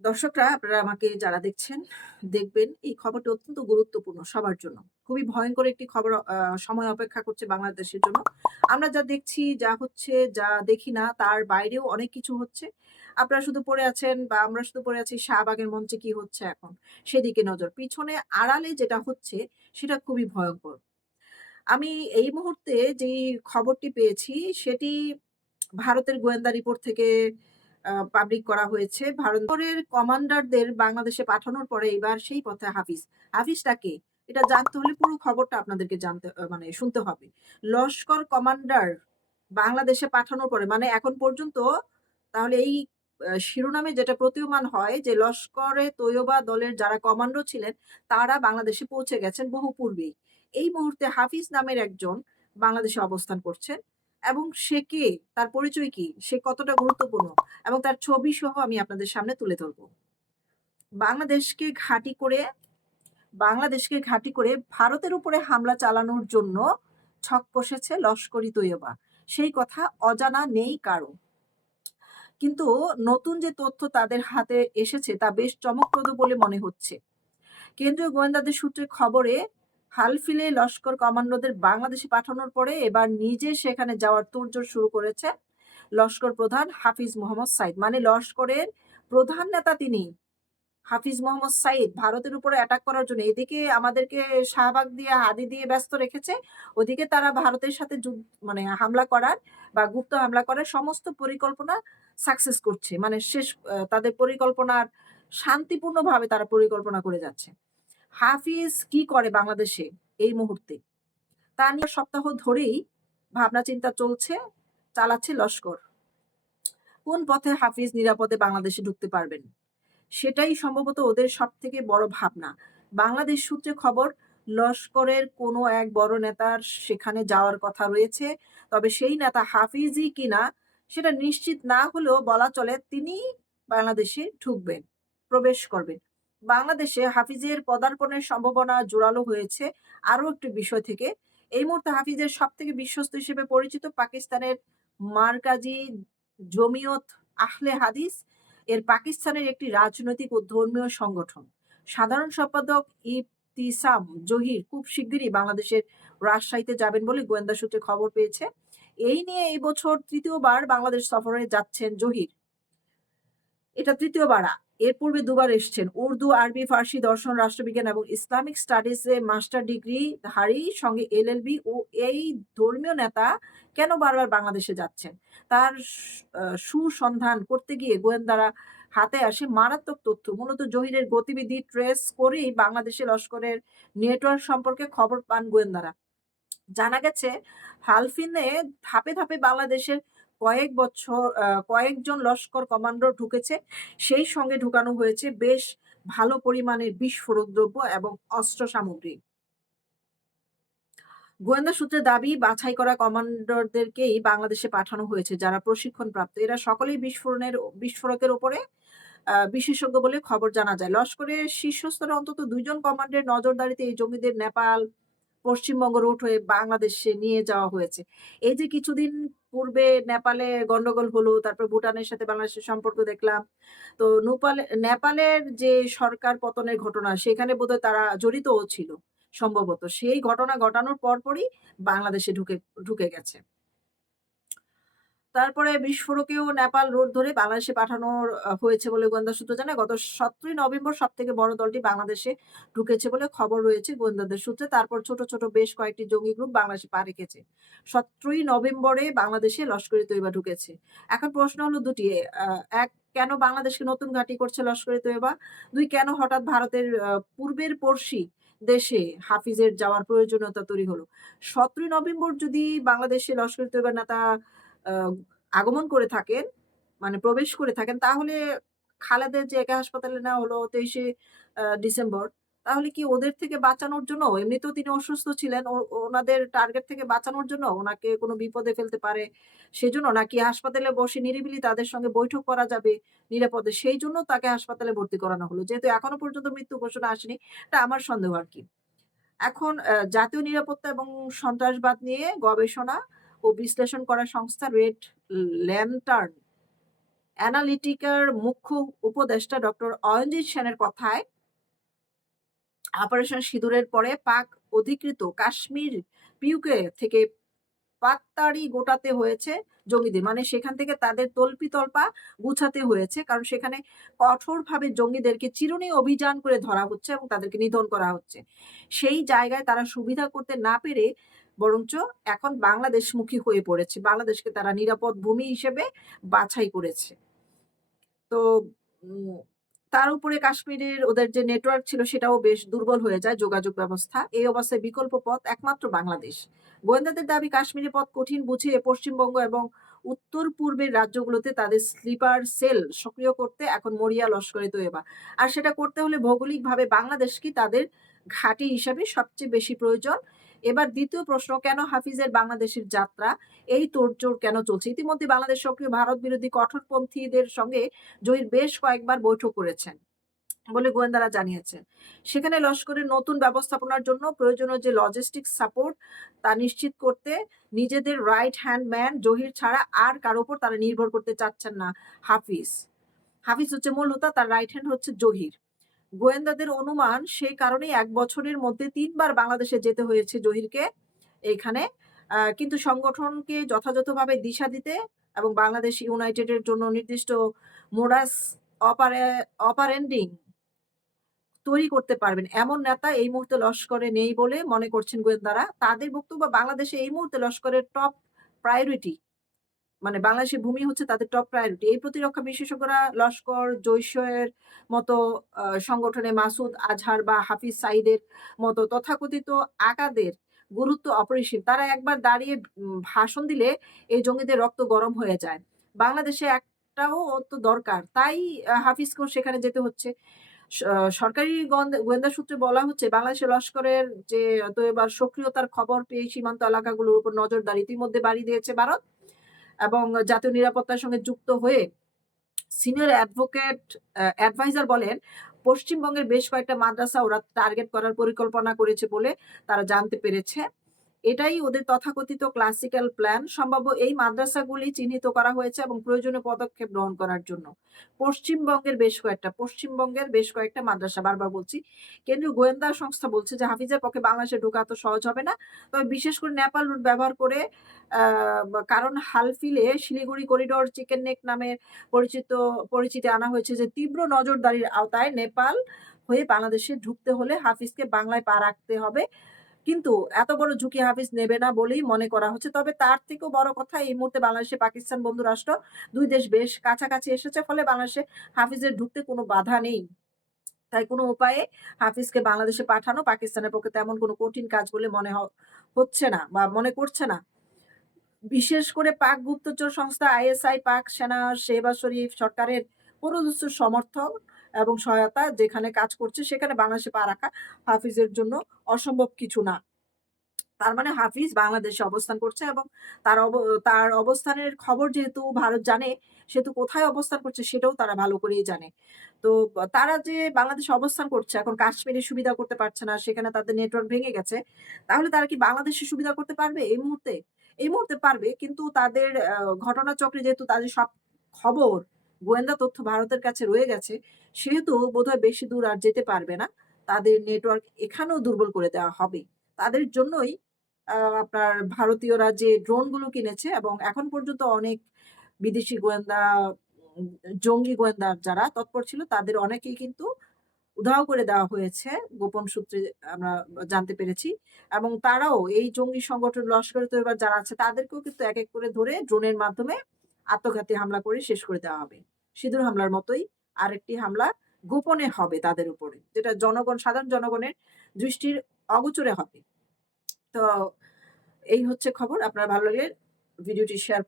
দর্শকরা আপনারা আমাকে যারা দেখছেন, দেখবেন এই খবরটি অত্যন্ত গুরুত্বপূর্ণ সবার জন্য। খুবই ভয়ঙ্কর একটি খবর সময় অপেক্ষা করছে বাংলাদেশের জন্য। আমরা যা দেখছি, যা হচ্ছে, যা দেখি না তার বাইরেও অনেক কিছু হচ্ছে। আপনারা শুধু পড়ে আছেন বা আমরা শুধু পড়ে আছি শাহবাগের মঞ্চে কি হচ্ছে এখন, সেদিকে নজর। পিছনে আড়ালে যেটা হচ্ছে সেটা খুবই ভয়ঙ্কর আমি এই মুহূর্তে যেই খবরটি পেয়েছি সেটি ভারতের গোয়েন্দা রিপোর্ট থেকে পাবলিক করা হয়েছে। ভারতের কমান্ডারদের বাংলাদেশে পাঠানোর পরে এবার সেই পথে হাফিজ। হাফিজটা কে? এটা জানতে হলে পুরো খবরটা আপনাদেরকে জানতে মানে শুনতে হবে। লস্কর কমান্ডার বাংলাদেশে পাঠানোর পরে মানে এখন পর্যন্ত, তাহলে এই শিরোনামে যেটা প্রতীয়মান হয় যে লস্করে তৈয়বা দলের যারা কমান্ডো ছিলেন, তারা বাংলাদেশে পৌঁছে গেছেন বহু পূর্বেই। এই মুহূর্তে হাফিজ নামের একজন বাংলাদেশে অবস্থান করছেন এবং সে কে? তার পরিচয় কি? সে কতটা গুরুত্বপূর্ণ? এবং তার ছবি সহ আমি আপনাদের সামনে তুলে ধরব। বাংলাদেশকে ঘাঁটি করে, বাংলাদেশকে ঘাঁটি করে ভারতের উপরে হামলা চালানোর জন্য ছক কষেছে লস্করি তৈয়বা। সেই কথা অজানা নেই কারও। কিন্তু নতুন যে তথ্য তাদের হাতে এসেছে তা বেশ চমকপ্রদ বলে মনে হচ্ছে। কেন্দ্রীয় গোয়েন্দাদের সূত্রে খবরে হালফিলে লস্কর কমান্ডোদের বাংলাদেশে পাঠানোর পরে এবার নিজে সেখানে যাওয়ার তোড়জোড় শুরু করেছে লস্কর প্রধান হাফিজ মোহাম্মদ সাইদ। মানে লস্করের প্রধান নেতা তিনি। হাফিজ মোহাম্মদ সাইদ ভারতের উপরে অ্যাটাক করার জন্য এদিকে আমাদেরকে শাহবাগ দিয়ে, হাদি দিয়ে ব্যস্ত রেখেছে। ওদিকে তারা ভারতের সাথে মানে হামলা করার বা গুপ্ত হামলা করার সমস্ত পরিকল্পনা সাকসেস করছে। মানে শেষ তাদের পরিকল্পনার শান্তিপূর্ণভাবে তারা পরিকল্পনা করে যাচ্ছে। হাফিজ কি করে বাংলাদেশে এই মুহূর্তে? তা নিয়ে সপ্তাহ ধরেই ভাবনা চিন্তা চলছে, চালাচ্ছে লস্কর। কোন পথে হাফিজ নিরাপদে বাংলাদেশে ঢুকতে পারবেন? সেটাই সম্ভবত ওদের সব থেকে বড় ভাবনা। বাংলাদেশ সূত্রে খবর লস্করের কোনো এক বড় নেতার সেখানে যাওয়ার কথা রয়েছে। তবে সেই নেতা হাফিজই কিনা সেটা নিশ্চিত না হলেও বলা চলে তিনি বাংলাদেশে ঢুকবেন, প্রবেশ করবেন। বাংলাদেশে হাফিজের পদার্পণের সম্ভাবনা জোরালো হয়েছে আরও একটি বিষয় থেকে। এই মুহূর্তে হাফিজের সবথেকে বিশ্বস্ত হিসেবে পরিচিত পাকিস্তানের মারকাজি জমিয়ত আহলে হাদিস এর পাকিস্তানের একটি রাজনৈতিক ও ধর্মীয় সংগঠন। সাধারণ সম্পাদক ইবতিসাম জহির খুব শিগগিরই বাংলাদেশের রাজশাহীতে যাবেন বলে গোয়েন্দা সূত্রে খবর পেয়েছে। এই নিয়ে এই বছর তৃতীয়বার বাংলাদেশ সফরে যাচ্ছেন জহির। এটা তৃতীয়বার। এর পূর্বে দুবার এসছেন। উর্দু, আরবি, ফার্সি, দর্শন, রাষ্ট্রবিজ্ঞান এবং ইসলামিক স্টাডিজ মাস্টার ডিগ্রি ধারী সঙ্গে এলএলবি ও এই ধর্মীয় নেতা কেন বারবার বাংলাদেশে যাচ্ছেন? তার সুসন্ধান করতে গিয়ে গোয়েন্দারা হাতে আসে মারাত্মক তথ্য। মূলত জহিরের গতিবিধি ট্রেস করেই বাংলাদেশে লস্করের নেটওয়ার্ক সম্পর্কে খবর পান গোয়েন্দারা। জানা গেছে হালফিনে ধাপে, ধাপে বাংলাদেশের কয়েক বছর কয়েকজন লস্কর কমান্ডো ঢুকেছে। সেই সঙ্গে ঢুকানো হয়েছে বেশ ভালো পরিমাণের বিস্ফোরক দ্রব্য এবং অস্ত্র সামগ্রী। গোয়েন্দা সূত্রের দাবি বাছাই করা কমান্ডারদেরকেই বাংলাদেশে পাঠানো হয়েছে যারা প্রশিক্ষণপ্রাপ্ত। এরা সকলেই বিস্ফোরণের বিস্ফোরকের ওপরে বিশেষজ্ঞ বলে খবর জানা যায়। লস্করের শীর্ষস্তরে অন্তত ২ জন কমান্ডের নজরদারিতে এই জঙ্গিদের নেপাল, পশ্চিমবঙ্গ রুট হয়ে বাংলাদেশে নিয়ে যাওয়া হয়েছে। এই যে কিছুদিন পূর্বে নেপালে গন্ডগোল হলো, তারপর ভুটানের সাথে বাংলাদেশের সম্পর্ক দেখলাম। তো নেপালে নেপালের যে সরকার পতনের ঘটনা সেখানে বোধহয় তারা জড়িতও ছিল সম্ভবত। সেই ঘটনা ঘটানোর পরপরই বাংলাদেশে ঢুকে ঢুকে গেছে। তারপরে বিস্ফোরকেও নেপাল রোড ধরে বাংলাদেশে পাঠানোর হয়েছে বলে গোয়েন্দা সূত্র জানায়। গত ১৭ই নভেম্বর সব থেকে বড় দলটি বাংলাদেশে ঢুকেছে বলে খবর রয়েছে গোয়েন্দাদের সূত্রে। তারপর ছোট, ছোট বেশ কয়েকটি জঙ্গি গ্রুপ বাংলাদেশে পা রেখেছে। ১৭ই নভেম্বরে বাংলাদেশে লস্করি তৈয়বা ঢুকেছে। এখন প্রশ্ন হলো ২ টি। আ ১ কেন বাংলাদেশকে নতুন ঘাঁটি করছে লস্করি তৈয়বা? ২ কেন হঠাৎ ভারতের পূর্বের পড়শি দেশে হাফিজের যাওয়ার প্রয়োজনীয়তা তৈরি হলো? ১৭ই নভেম্বর যদি বাংলাদেশে লস্করি তৈয়বার নেতা আগমন করে থাকেন, মানে প্রবেশ করে থাকেন তাহলে খালেদের যে একা হাসপাতালে নেওয়া হলো তেইশে ডিসেম্বর, তাহলে কি ওদের থেকে বাঁচানোর জন্য? এমনিতেও তিনি অসুস্থ ছিলেন। ওনাদের টার্গেট থেকে বাঁচানোর জন্য? ওনাকে কোনো বিপদে ফেলতে পারে সেজন্য? নাকি হাসপাতালে বসে নিরিবিলি তাদের সঙ্গে বৈঠক করা যাবে নিরাপদে সেই জন্য তাকে হাসপাতালে ভর্তি করানো হলো? যেহেতু এখনও পর্যন্ত মৃত্যু ঘোষণা আসেনি, এটা আমার সন্দেহ আর কি এখন জাতীয় নিরাপত্তা এবং সন্ত্রাসবাদ নিয়ে গবেষণা ও বিশ্লেষণ করা সংস্থা রেড ল্যান্টার্ন অ্যানালিটিকার মুখ্য উপদেষ্টা ডক্টর অয়নজিৎ সেনের কথায়, অপারেশন সিঁদুরের পরে পাক অধিকৃত কাশ্মীর পিউকে থেকে পাত্তাড়ি গোটাতে হয়েছে জঙ্গিদের। মানে সেখান থেকে তাদের তল্পি তল্পা গুছাতে হয়েছে, কারণ সেখানে কঠোরভাবে জঙ্গিদেরকে চিরুনি অভিযান করে ধরা হচ্ছে এবং তাদেরকে নিধন করা হচ্ছে। সেই জায়গায় তারা সুবিধা করতে না পেরে বরঞ্চ এখন বাংলাদেশমুখী হয়ে পড়েছে। বাংলাদেশকে তারা নিরাপদ ভূমি হিসেবে বাছাই করেছে। তো তার উপরে কাশ্মীরের ওদের যে নেটওয়ার্ক ছিল সেটাও বেশ দুর্বল হয়ে যায় যোগাযোগ ব্যবস্থা। এই অবস্থায় বিকল্প পথ একমাত্র বাংলাদেশ। গোয়েন্দাদের দাবি কাশ্মীরের পথ কঠিন বুঝিয়ে পশ্চিমবঙ্গ এবং উত্তর পূর্বের রাজ্যগুলোতে তাদের স্লিপার সেল সক্রিয় করতে এখন মরিয়া লস্করে তৈবা আর সেটা করতে হলে ভৌগোলিকভাবে বাংলাদেশকে তাদের ঘাঁটি হিসাবে সবচেয়ে বেশি প্রয়োজন? এবার দ্বিতীয় প্রশ্ন, কেন হাফিজের বাংলাদেশের যাত্রা? এই তোড়জোড় কেন চলছে? ইতিমধ্যে বাংলাদেশ সক্রিয় ভারত বিরোধী কঠোরপন্থীদের সঙ্গে জহির বেশ কয়েকবার বৈঠক করেছেন বলে গোয়েন্দারা জানিয়েছেন। সেখানে লস্করের নতুন ব্যবস্থাপনার জন্য প্রয়োজনীয় যে লজিস্টিক সাপোর্ট তা নিশ্চিত করতে নিজেদের রাইট হ্যান্ড ম্যান জহির ছাড়া আর কারও উপর তারা নির্ভর করতে চাচ্ছেন না হাফিজ। হাফিজ হচ্ছে মূল তার রাইট হ্যান্ড হচ্ছে জহির। গোয়েন্দাদের অনুমান সেই কারণেই এক বছরের মধ্যে তিনবার বাংলাদেশে যেতে হয়েছে জহিরকে এইখানে আহ, কিন্তু সংগঠনকে যথাযথভাবে দিশা দিতে এবং বাংলাদেশ ইউনাইটেডের জন্য নির্দিষ্ট মোডাস অপারে অপারেন্ডিং তৈরি করতে পারবেন। এমন নেতা এই মুহূর্তে লস্করে নেই বলে মনে করছেন গোয়েন্দারা। তাদের বক্তব্য বাংলাদেশে এই মুহূর্তে লস্করের টপ প্রায়োরিটি মানে বাংলাদেশের ভূমি হচ্ছে তাদের টপ প্রায়োরিটি এই প্রতিরক্ষা বিশেষজ্ঞরা লস্কর জৈশের মতো সংগঠনে মাসুদ আজহার বা হাফিজ সাইদের মতো তথাকথিত আকাদের গুরুত্ব অপরিসীম। তারা একবার দাঁড়িয়ে ভাষণ দিলে এই জঙ্গিদের রক্ত গরম হয়ে যায়। বাংলাদেশে একটাও অত দরকার। তাই হাফিজকেও সেখানে যেতে হচ্ছে। সরকারি গোয়েন্দা সূত্রে বলা হচ্ছে, বাংলাদেশের লস্করের যে তো এবার সক্রিয়তার খবর পেয়ে সীমান্ত এলাকাগুলোর উপর নজরদারি ইতিমধ্যে বাড়ি দিয়েছে ভারত। এবং জাতীয় নিরাপত্তার সঙ্গে যুক্ত হয়ে সিনিয়র অ্যাডভোকেট অ্যাডভাইজার বলেন, পশ্চিমবঙ্গের বেশ কয়েকটা মাদ্রাসা ওরা টার্গেট করার পরিকল্পনা করেছে বলে তারা জানতে পেরেছে। এটাই ওদের তথাকথিত ক্লাসিক্যাল প্ল্যান সম্ভাব্য এই মাদ্রাসাগুলি চিহ্নিত করা হয়েছে এবং প্রয়োজনীয় পদক্ষেপ গ্রহণ করার জন্য। পশ্চিমবঙ্গের বেশ কয়েকটা, পশ্চিমবঙ্গের বেশ কয়েকটা মাদ্রাসা, বারবার বলছি, কেন্দ্রীয় গোয়েন্দা সংস্থা বলছে যে হাফিজের পক্ষে বাংলাদেশে ঢোকা তো সহজ হবে না। তবে বিশেষ করে নেপাল রুট ব্যবহার করে কারণ হালফিলে শিলিগুড়ি করিডোর চিকেন নেক নামে পরিচিত, পরিচিতি আনা হয়েছে যে তীব্র নজরদারির আওতায় নেপাল হয়ে বাংলাদেশে ঢুকতে হলে হাফিজকে বাংলায় পা রাখতে হবে। কিন্তু এত বড় ঝুঁকি হাফিজ নেবে না বলেই মনে করা হচ্ছে। তবে তার থেকেও বড় কথা, এই মুহূর্তে বাংলাদেশে পাকিস্তান বন্ধু রাষ্ট্র, দুই দেশ বেশ কাছাকাছি এসেছে, ফলে বাংলাদেশে হাফিজের ঢুকতে কোনো বাধা নেই। তাই কোনো উপায়ে হাফিজকে বাংলাদেশে পাঠানো পাকিস্তানের পক্ষে তেমন কোনো কঠিন কাজ বলে মনে হচ্ছে না বা মনে করছে না। বিশেষ করে পাক গুপ্তচর সংস্থা আইএসআই, পাক সেনা শেহবাজ শরীফ সরকারের পুরোদস্ত সমর্থন এবং সহায়তা যেখানে কাজ করছে সেখানে বাংলাদেশে পা রাখা হাফিজের জন্য অসম্ভব কিছু না। তার মানে হাফিজ বাংলাদেশে অবস্থান করছে এবং তার তার অবস্থানের খবর যেহেতু ভারত জানে সেহেতু কোথায় অবস্থান করছে সেটাও তারা ভালো করেই জানে। তো তারা যে বাংলাদেশে অবস্থান করছে, এখন কাশ্মীরে সুবিধা করতে পারছে না, সেখানে তাদের নেটওয়ার্ক ভেঙে গেছে, তাহলে তারা কি বাংলাদেশে সুবিধা করতে পারবে এই মুহূর্তে? এই মুহূর্তে পারবে, কিন্তু তাদের ঘটনাচক্রে যেহেতু তাদের সব খবর গোয়েন্দা তথ্য ভারতের কাছে রয়ে গেছে, সেহেতু বোধহয় বেশি দূর আর যেতে পারবে না। তাদের নেটওয়ার্ক এখানেও দুর্বল করে দেওয়া হবে। তাদের জন্যই আপনার ভারতীয়রা যে ড্রোনগুলো কিনেছে এবং এখন পর্যন্ত অনেক বিদেশি গোয়েন্দা, জঙ্গি গোয়েন্দা যারা তৎপর ছিল, তাদের অনেকেই কিন্তু উধাও করে দেওয়া হয়েছে, গোপন সূত্রে আমরা জানতে পেরেছি। এবং তারাও এই জঙ্গি সংগঠন লস্করে তৈবার যারা আছে, তাদেরকেও কিন্তু এক এক করে ধরে ড্রোনের মাধ্যমে আত্মঘাতী হামলা করে শেষ করে দেওয়া হবে। সিঁদুর হামলার মতোই আরেকটি হামলা গোপনে হবে তাদের উপরে, যেটা জনগণ, সাধারণ জনগণের দৃষ্টির অগোচরে হবে। তো এই হচ্ছে খবর, আপনার ভালো লাগলে ভিডিওটি শেয়ার